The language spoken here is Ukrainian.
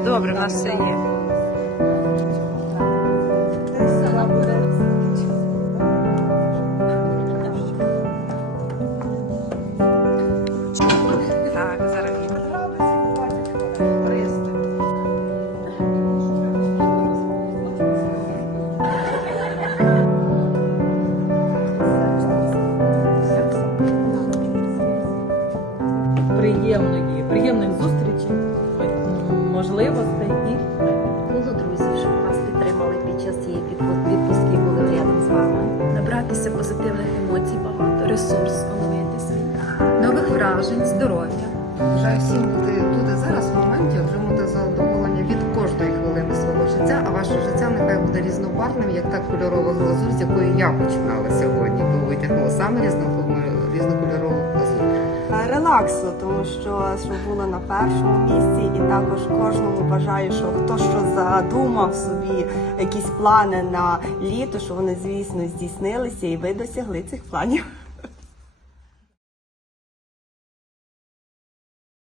dobro na ceia. Можливостей і Було друзів, щоб вас підтримали під час цієї відпустки, були рядом з вами. набратися позитивних емоцій, багато ресурс оновитися, нових вражень, здоров'я. Бажаю всім бути тут і зараз в моменті, отримати задоволення від кожної хвилини свого життя, а ваше життя нехай буде різнобарвним, як та кольорова глазурь, з якої я починала сьогодні, бо витягнула саме різнокольорову глазурь. Релаксу, тому що щоб було на першому місці, і також кожному бажаю, що хто що задумав собі якісь плани на літо, що вони звісно здійснилися, і ви досягли цих планів.